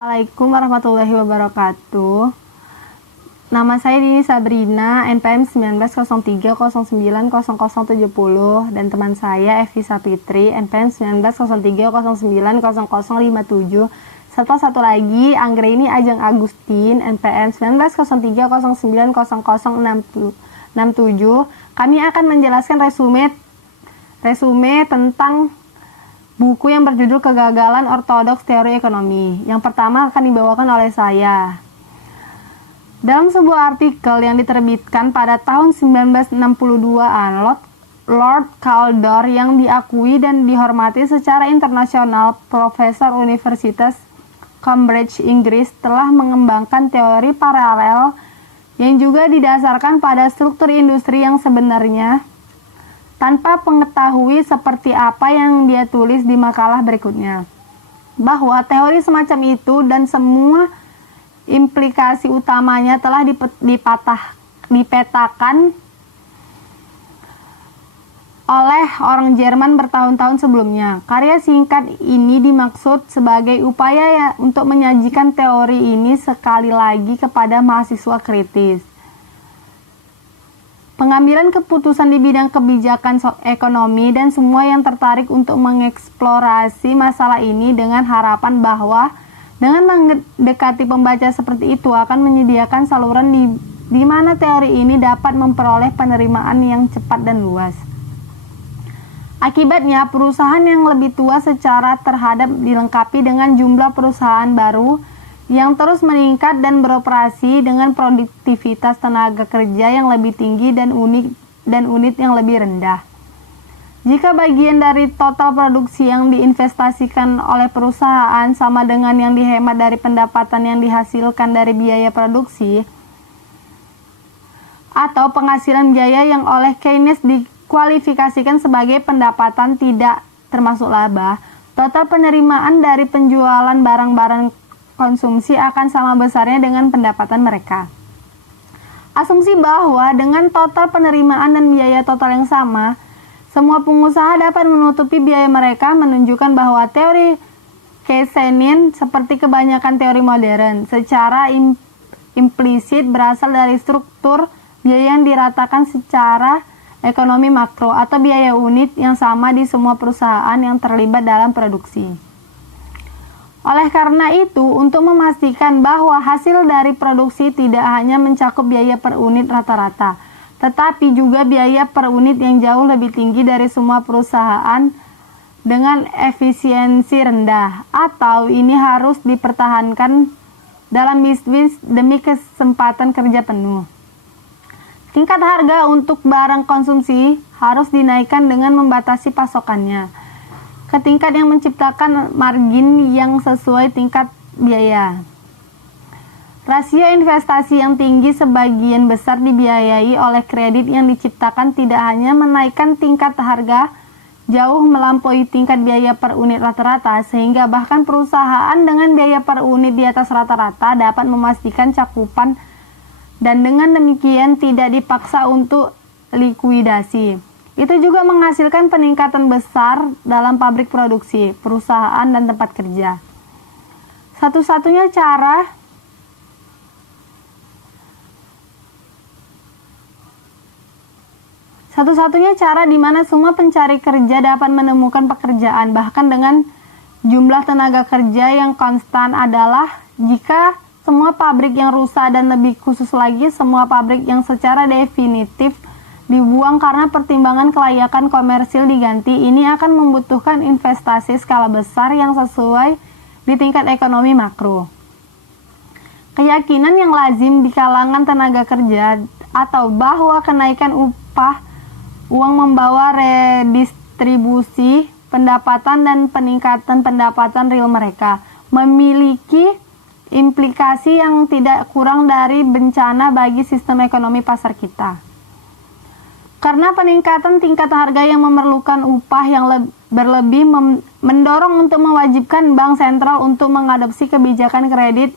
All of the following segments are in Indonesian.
Assalamualaikum warahmatullahi wabarakatuh. Nama saya Dini Sabrina, NPM 1903090070, dan teman saya Evi Sapitri, NPM 1903090057, serta satu lagi Anggraini Ajeng Agustin, NPM 1903090067. Kami akan menjelaskan resume tentang buku yang berjudul Kegagalan Ortodoks Teori Ekonomi. Yang pertama akan dibawakan oleh saya. Dalam sebuah artikel yang diterbitkan pada tahun 1962-an, Lord Caldor yang diakui dan dihormati secara internasional, Profesor Universitas Cambridge, Inggris, telah mengembangkan teori paralel yang juga didasarkan pada struktur industri yang sebenarnya, tanpa mengetahui seperti apa yang dia tulis di makalah berikutnya, bahwa teori semacam itu dan semua implikasi utamanya telah dipetakan oleh orang Jerman bertahun-tahun sebelumnya. Karya singkat ini dimaksud sebagai upaya untuk menyajikan teori ini sekali lagi kepada mahasiswa kritis. Pengambilan keputusan di bidang kebijakan ekonomi dan semua yang tertarik untuk mengeksplorasi masalah ini dengan harapan bahwa dengan mendekati pembaca seperti itu akan menyediakan saluran di mana teori ini dapat memperoleh penerimaan yang cepat dan luas. Akibatnya, perusahaan yang lebih tua secara terhadap dilengkapi dengan jumlah perusahaan baru yang terus meningkat dan beroperasi dengan produktivitas tenaga kerja yang lebih tinggi dan unit yang lebih rendah. Jika bagian dari total produksi yang diinvestasikan oleh perusahaan sama dengan yang dihemat dari pendapatan yang dihasilkan dari biaya produksi, atau penghasilan biaya yang oleh Keynes dikualifikasikan sebagai pendapatan tidak termasuk laba, total penerimaan dari penjualan barang-barang konsumsi akan sama besarnya dengan pendapatan mereka. Asumsi bahwa dengan total penerimaan dan biaya total yang sama, semua pengusaha dapat menutupi biaya mereka menunjukkan bahwa teori Keynesian seperti kebanyakan teori modern secara implisit berasal dari struktur biaya yang diratakan secara ekonomi makro atau biaya unit yang sama di semua perusahaan yang terlibat dalam produksi. Oleh karena itu, untuk memastikan bahwa hasil dari produksi tidak hanya mencakup biaya per unit rata-rata, tetapi juga biaya per unit yang jauh lebih tinggi dari semua perusahaan dengan efisiensi rendah, atau ini harus dipertahankan dalam bisnis demi kesempatan kerja penuh. Tingkat harga untuk barang konsumsi harus dinaikkan dengan membatasi pasokannya ke tingkat yang menciptakan margin yang sesuai tingkat biaya. Rasio investasi yang tinggi sebagian besar dibiayai oleh kredit yang diciptakan tidak hanya menaikkan tingkat harga jauh melampaui tingkat biaya per unit rata-rata, sehingga bahkan perusahaan dengan biaya per unit di atas rata-rata dapat memastikan cakupan dan dengan demikian tidak dipaksa untuk likuidasi. Itu juga menghasilkan peningkatan besar dalam pabrik produksi, perusahaan, dan tempat kerja. Satu-satunya cara di mana semua pencari kerja dapat menemukan pekerjaan, bahkan dengan jumlah tenaga kerja yang konstan, adalah jika semua pabrik yang rusak dan lebih khusus lagi semua pabrik yang secara definitif dibuang karena pertimbangan kelayakan komersil diganti. Ini akan membutuhkan investasi skala besar yang sesuai di tingkat ekonomi makro. Keyakinan yang lazim di kalangan tenaga kerja atau bahwa kenaikan upah uang membawa redistribusi pendapatan dan peningkatan pendapatan real mereka memiliki implikasi yang tidak kurang dari bencana bagi sistem ekonomi pasar kita. Karena peningkatan tingkat harga yang memerlukan upah yang berlebih mendorong untuk mewajibkan bank sentral untuk mengadopsi kebijakan kredit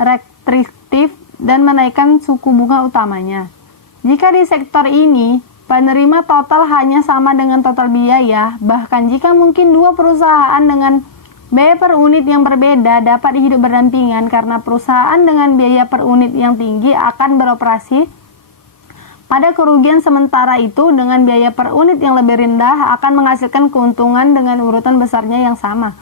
restriktif dan menaikkan suku bunga utamanya. Jika di sektor ini, penerima total hanya sama dengan total biaya, bahkan jika mungkin dua perusahaan dengan Biaya per unit yang berbeda dapat hidup berdampingan karena perusahaan dengan biaya per unit yang tinggi akan beroperasi pada kerugian, sementara itu dengan biaya per unit yang lebih rendah akan menghasilkan keuntungan dengan urutan besarnya yang sama.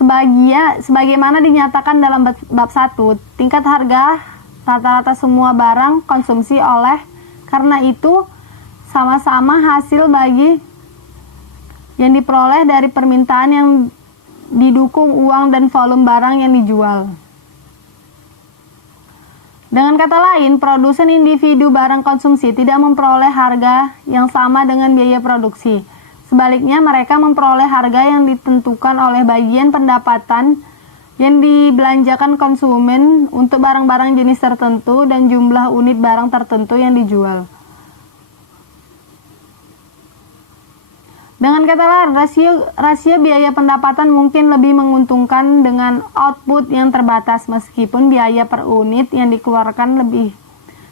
Sebagaimana dinyatakan dalam bab 1, tingkat harga rata-rata semua barang konsumsi oleh karena itu sama-sama hasil bagi yang diperoleh dari permintaan yang didukung uang dan volume barang yang dijual. Dengan kata lain, produsen individu barang konsumsi tidak memperoleh harga yang sama dengan biaya produksi. Sebaliknya, mereka memperoleh harga yang ditentukan oleh bagian pendapatan yang dibelanjakan konsumen untuk barang-barang jenis tertentu dan jumlah unit barang tertentu yang dijual. Dengan kata lain, rasio biaya pendapatan mungkin lebih menguntungkan dengan output yang terbatas, meskipun biaya per unit yang dikeluarkan lebih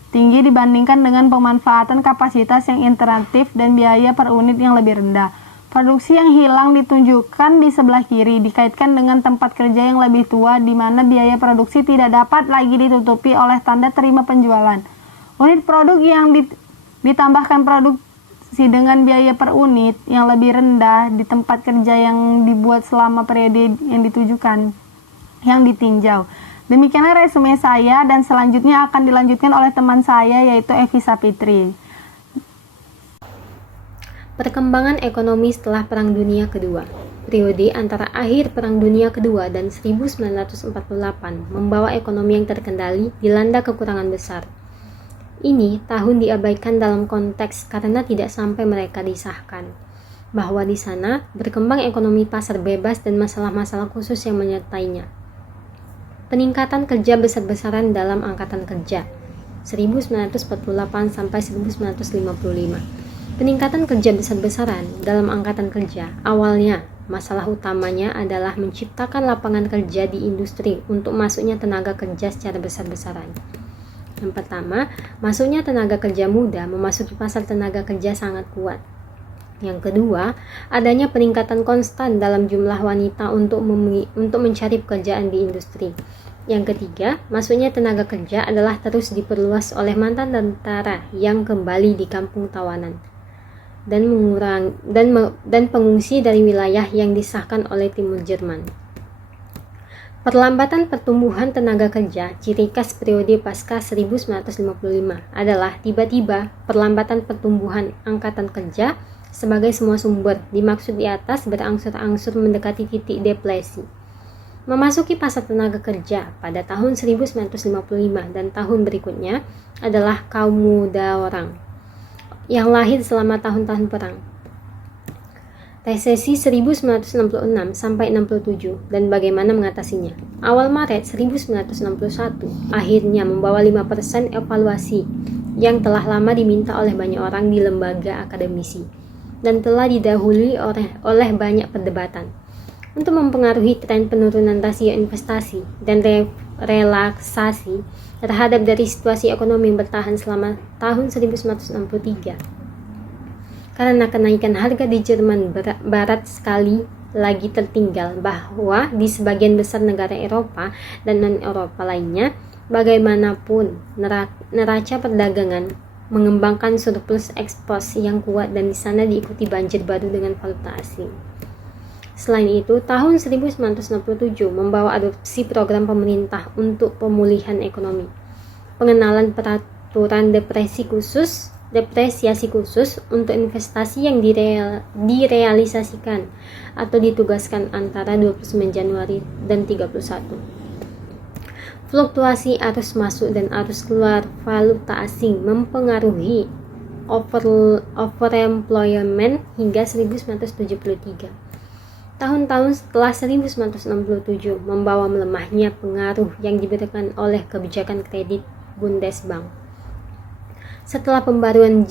tinggi dibandingkan dengan pemanfaatan kapasitas yang interaktif dan biaya per unit yang lebih rendah. Produksi yang hilang ditunjukkan di sebelah kiri, dikaitkan dengan tempat kerja yang lebih tua, di mana biaya produksi tidak dapat lagi ditutupi oleh tanda terima penjualan. Unit produk yang ditambahkan produksi dengan biaya per unit yang lebih rendah di tempat kerja yang dibuat selama periode yang ditujukan, yang ditinjau. Demikianlah resume saya dan selanjutnya akan dilanjutkan oleh teman saya yaitu Evi Sapitri. Perkembangan ekonomi setelah Perang Dunia Kedua. Periode antara akhir Perang Dunia Kedua dan 1948 membawa ekonomi yang terkendali dilanda kekurangan besar. Ini tahun diabaikan dalam konteks karena tidak sampai mereka disahkan bahwa di sana berkembang ekonomi pasar bebas dan masalah-masalah khusus yang menyertainya. Peningkatan kerja besar-besaran dalam angkatan kerja 1948 sampai 1955. Peningkatan kerja besar-besaran dalam angkatan kerja awalnya masalah utamanya adalah menciptakan lapangan kerja di industri untuk masuknya tenaga kerja secara besar-besaran. Yang pertama, masuknya tenaga kerja muda memasuki pasar tenaga kerja sangat kuat. Yang kedua, adanya peningkatan konstan dalam jumlah wanita untuk mencari pekerjaan di industri. Yang ketiga, masuknya tenaga kerja adalah terus diperluas oleh mantan tentara yang kembali di kampung tawanan dan pengungsi dari wilayah yang disahkan oleh Timur Jerman. Perlambatan pertumbuhan tenaga kerja, ciri khas periode pasca 1955 adalah tiba-tiba perlambatan pertumbuhan angkatan kerja sebagai semua sumber dimaksud di atas berangsur-angsur mendekati titik depresi. Memasuki pasar tenaga kerja pada tahun 1955 dan tahun berikutnya adalah kaum muda orang yang lahir selama tahun-tahun perang. Resesi 1966 sampai 67 dan bagaimana mengatasinya. Awal Maret 1961 akhirnya membawa 5% evaluasi yang telah lama diminta oleh banyak orang di lembaga akademisi dan telah didahului oleh banyak perdebatan untuk mempengaruhi tren penurunan rasio investasi dan relaksasi terhadap dari situasi ekonomi yang bertahan selama tahun 1963. Karena kenaikan harga di Jerman Barat sekali lagi tertinggal bahwa di sebagian besar negara Eropa dan non-Eropa lainnya, bagaimanapun neraca perdagangan mengembangkan surplus ekspor yang kuat dan di sana diikuti banjir baru dengan valuta asing. Selain itu, tahun 1967 membawa adopsi program pemerintah untuk pemulihan ekonomi, pengenalan peraturan depresiasi khusus untuk investasi yang direalisasikan atau ditugaskan antara 29 Januari dan 31. Fluktuasi arus masuk dan arus keluar valuta asing mempengaruhi overemployment hingga 1973. Tahun-tahun setelah 1967 membawa melemahnya pengaruh yang diberikan oleh kebijakan kredit Bundesbank. Setelah pembaruan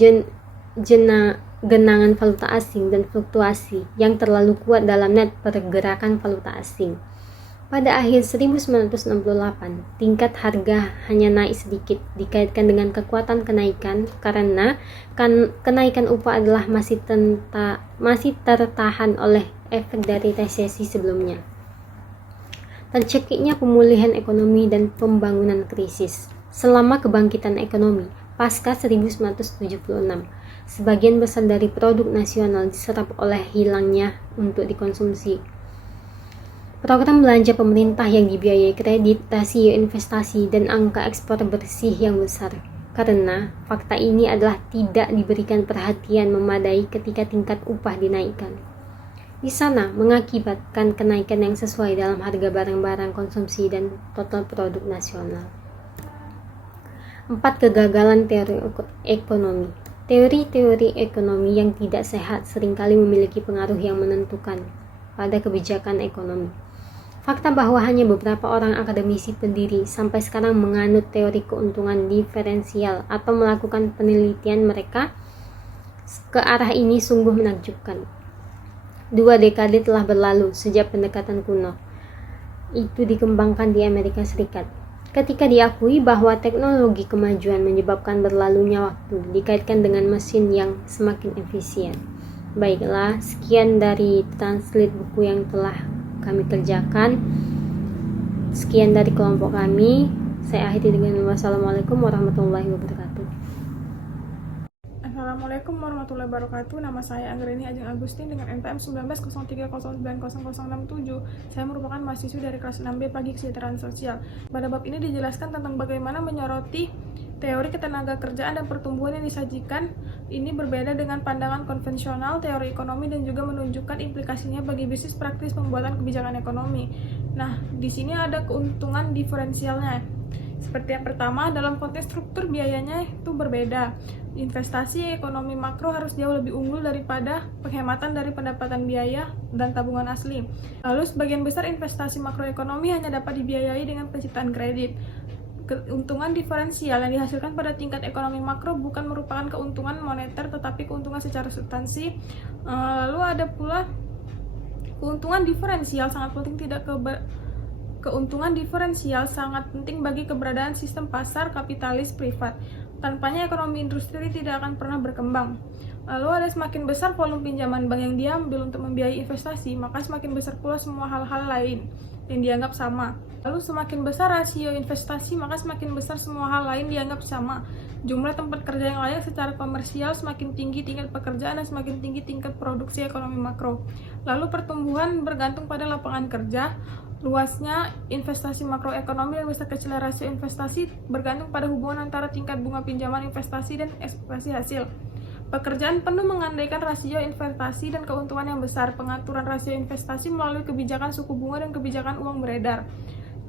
genangan valuta asing dan fluktuasi yang terlalu kuat dalam net pergerakan valuta asing. Pada akhir 1968, tingkat harga hanya naik sedikit dikaitkan dengan kekuatan kenaikan karena kenaikan upah adalah masih tertahan oleh efek dari resesi sebelumnya. tercekiknya pemulihan ekonomi dan pembangunan krisis. Selama kebangkitan ekonomi pasca 1976, sebagian besar dari produk nasional diserap oleh hilangnya untuk dikonsumsi. Program belanja pemerintah yang dibiayai kredit, rasio investasi, dan angka ekspor bersih yang besar. Karena fakta ini adalah tidak diberikan perhatian memadai ketika tingkat upah dinaikkan. Di sana mengakibatkan kenaikan yang sesuai dalam harga barang-barang konsumsi dan total produk nasional. 4. Kegagalan teori ekonomi. Teori-teori ekonomi yang tidak sehat seringkali memiliki pengaruh yang menentukan pada kebijakan ekonomi. Fakta bahwa hanya beberapa orang akademisi pendiri sampai sekarang menganut teori keuntungan diferensial atau melakukan penelitian mereka ke arah ini sungguh menakjubkan. 2 dekade telah berlalu sejak pendekatan kuno itu dikembangkan di Amerika Serikat. Ketika diakui bahwa teknologi kemajuan menyebabkan berlalunya waktu dikaitkan dengan mesin yang semakin efisien. Baiklah, sekian dari translate buku yang telah kami kerjakan. Sekian dari kelompok kami. Saya akhiri dengan wassalamualaikum warahmatullahi wabarakatuh. Assalamualaikum warahmatullahi wabarakatuh. Nama saya Anggreni Ajeng Agustin dengan NPM 1903090067. Saya merupakan mahasiswa dari kelas 6B Pagi Kesejahteraan Sosial. Pada bab ini dijelaskan tentang bagaimana menyoroti teori ketenaga kerjaan dan pertumbuhan yang disajikan. Ini berbeda dengan pandangan konvensional teori ekonomi dan juga menunjukkan implikasinya bagi bisnis praktis pembuatan kebijakan ekonomi. Nah, di sini ada keuntungan diferensialnya. Seperti yang pertama, dalam konteks struktur biayanya itu berbeda. Investasi ekonomi makro harus jauh lebih unggul daripada penghematan dari pendapatan biaya dan tabungan asli. Lalu sebagian besar investasi makroekonomi hanya dapat dibiayai dengan penciptaan kredit. Keuntungan diferensial yang dihasilkan pada tingkat ekonomi makro bukan merupakan keuntungan moneter tetapi keuntungan secara substansi. Lalu ada pula keuntungan diferensial sangat penting Keuntungan diferensial sangat penting bagi keberadaan sistem pasar kapitalis privat. Tanpanya ekonomi industri tidak akan pernah berkembang. Lalu ada semakin besar volume pinjaman bank yang diambil untuk membiayai investasi, maka semakin besar pula semua hal-hal lain yang dianggap sama. Lalu semakin besar rasio investasi, maka semakin besar semua hal lain dianggap sama. Jumlah tempat kerja yang layak secara komersial semakin tinggi tingkat pekerjaan dan semakin tinggi tingkat produksi ekonomi makro. Lalu pertumbuhan bergantung pada lapangan kerja. Luasnya investasi makroekonomi dan besar kecilnya rasio investasi bergantung pada hubungan antara tingkat bunga pinjaman investasi dan ekspektasi hasil. Pekerjaan penuh mengandaikan rasio investasi dan keuntungan yang besar. Pengaturan rasio investasi melalui kebijakan suku bunga dan kebijakan uang beredar.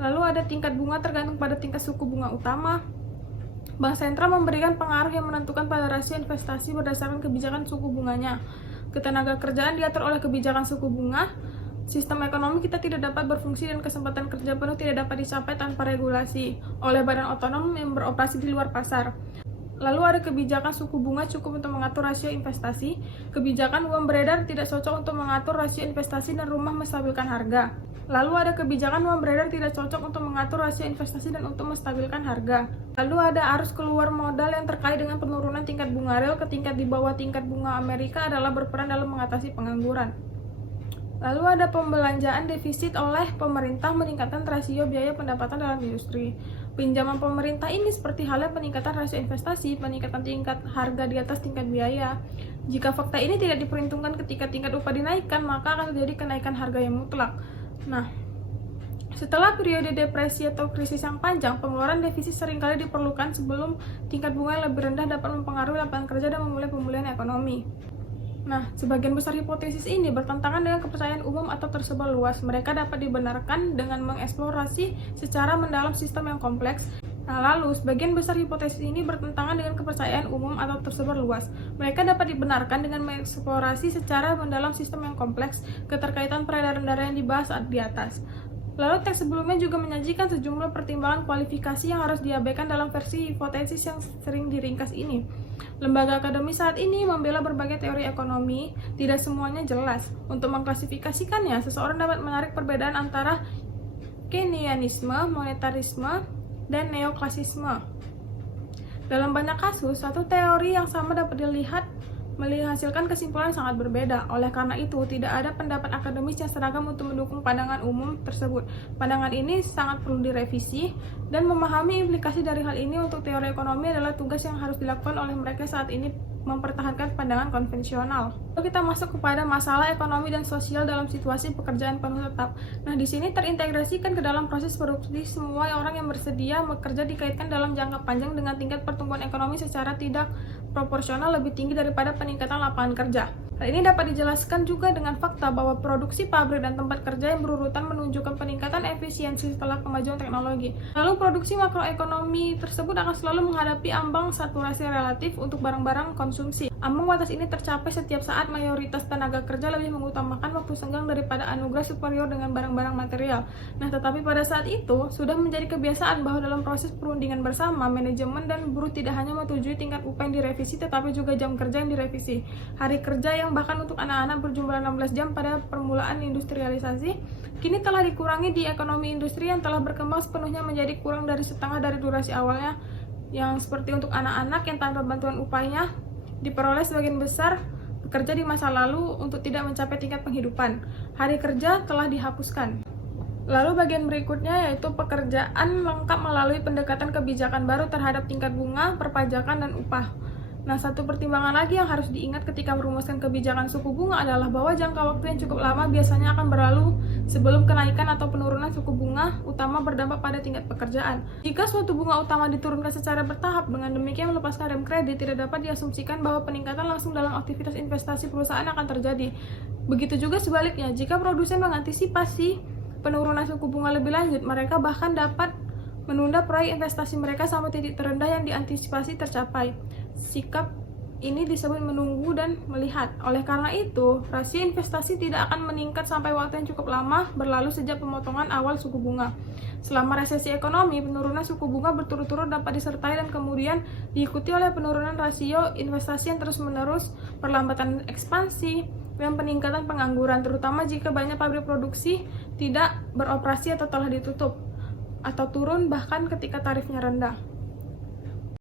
Lalu ada tingkat bunga tergantung pada tingkat suku bunga utama. Bank sentral memberikan pengaruh yang menentukan pada rasio investasi berdasarkan kebijakan suku bunganya. Ketenaga kerjaan diatur oleh kebijakan suku bunga. Sistem ekonomi kita tidak dapat berfungsi dan kesempatan kerja penuh tidak dapat dicapai tanpa regulasi oleh badan otonom yang beroperasi di luar pasar. Lalu ada kebijakan suku bunga cukup untuk mengatur rasio investasi. Kebijakan uang beredar tidak cocok untuk mengatur rasio investasi dan rumah menstabilkan harga. Lalu ada kebijakan uang beredar tidak cocok untuk mengatur rasio investasi dan untuk menstabilkan harga. Lalu ada arus keluar modal yang terkait dengan penurunan tingkat bunga real ke tingkat di bawah tingkat bunga Amerika adalah berperan dalam mengatasi pengangguran. Lalu ada pembelanjaan defisit oleh pemerintah meningkatkan rasio biaya pendapatan dalam industri. Pinjaman pemerintah ini seperti halnya peningkatan rasio investasi, peningkatan tingkat harga di atas tingkat biaya. Jika fakta ini tidak diperhitungkan ketika tingkat upah dinaikkan, maka akan terjadi kenaikan harga yang mutlak. Nah, setelah periode depresi atau krisis yang panjang, pengeluaran defisit seringkali diperlukan sebelum tingkat bunga yang lebih rendah dapat mempengaruhi lapangan kerja dan memulai pemulihan ekonomi. Nah, sebagian besar hipotesis ini bertentangan dengan kepercayaan umum atau tersebar luas. Mereka dapat dibenarkan dengan mengeksplorasi secara mendalam sistem yang kompleks. Nah, lalu, sebagian besar hipotesis ini bertentangan dengan kepercayaan umum atau tersebar luas. Mereka dapat dibenarkan dengan mengeksplorasi secara mendalam sistem yang kompleks, keterkaitan peredaran darah yang dibahas di atas. Lalu teks sebelumnya juga menyajikan sejumlah pertimbangan kualifikasi yang harus diabaikan dalam versi hipotesis yang sering diringkas ini. Lembaga akademis saat ini membela berbagai teori ekonomi, tidak semuanya jelas. Untuk mengklasifikasikannya, seseorang dapat menarik perbedaan antara Keynesianisme, monetarisme, dan neoklasisme. Dalam banyak kasus, satu teori yang sama dapat dilihat menghasilkan kesimpulan sangat berbeda. Oleh karena itu, tidak ada pendapat akademis yang seragam untuk mendukung pandangan umum tersebut. Pandangan ini sangat perlu direvisi, dan memahami implikasi dari hal ini untuk teori ekonomi adalah tugas yang harus dilakukan oleh mereka saat ini mempertahankan pandangan konvensional. Lalu kita masuk kepada masalah ekonomi dan sosial dalam situasi pekerjaan penuh tetap. Nah, di sini terintegrasikan ke dalam proses produksi semua orang yang bersedia bekerja dikaitkan dalam jangka panjang dengan tingkat pertumbuhan ekonomi secara tidak proporsional lebih tinggi daripada peningkatan lapangan kerja. Hal ini dapat dijelaskan juga dengan fakta bahwa produksi pabrik dan tempat kerja yang berurutan menunjukkan peningkatan efisiensi setelah kemajuan teknologi. Lalu produksi makroekonomi tersebut akan selalu menghadapi ambang saturasi relatif untuk barang-barang konsumsi. Ambang batas ini tercapai setiap saat mayoritas tenaga kerja lebih mengutamakan waktu senggang daripada anugerah superior dengan barang-barang material. Nah, tetapi pada saat itu sudah menjadi kebiasaan bahwa dalam proses perundingan bersama, manajemen dan buruh tidak hanya menyetujui tingkat upah yang direvisi, tetapi juga jam kerja yang direvisi. Hari kerja yang bahkan untuk anak-anak berjumlah 16 jam pada permulaan industrialisasi, kini telah dikurangi di ekonomi industri yang telah berkembang sepenuhnya menjadi kurang dari setengah dari durasi awalnya, yang seperti untuk anak-anak yang tanpa bantuan upahnya diperoleh sebagian besar bekerja di masa lalu untuk tidak mencapai tingkat penghidupan. Hari kerja telah dihapuskan. Lalu bagian berikutnya yaitu pekerjaan lengkap melalui pendekatan kebijakan baru terhadap tingkat bunga, perpajakan, dan upah. Nah, satu pertimbangan lagi yang harus diingat ketika merumuskan kebijakan suku bunga adalah bahwa jangka waktu yang cukup lama biasanya akan berlalu sebelum kenaikan atau penurunan suku bunga utama berdampak pada tingkat pekerjaan. Jika suatu bunga utama diturunkan secara bertahap, dengan demikian melepaskan rem kredit, tidak dapat diasumsikan bahwa peningkatan langsung dalam aktivitas investasi perusahaan akan terjadi. Begitu juga sebaliknya, jika produsen mengantisipasi penurunan suku bunga lebih lanjut, mereka bahkan dapat menunda proyek investasi mereka sampai titik terendah yang diantisipasi tercapai. Sikap ini disebut menunggu dan melihat. Oleh karena itu, rasio investasi tidak akan meningkat sampai waktu yang cukup lama berlalu sejak pemotongan awal suku bunga. Selama resesi ekonomi, penurunan suku bunga berturut-turut dapat disertai dan kemudian diikuti oleh penurunan rasio investasi yang terus-menerus, perlambatan ekspansi, dan peningkatan pengangguran, terutama jika banyak pabrik produksi tidak beroperasi atau telah ditutup, atau turun bahkan ketika tarifnya rendah.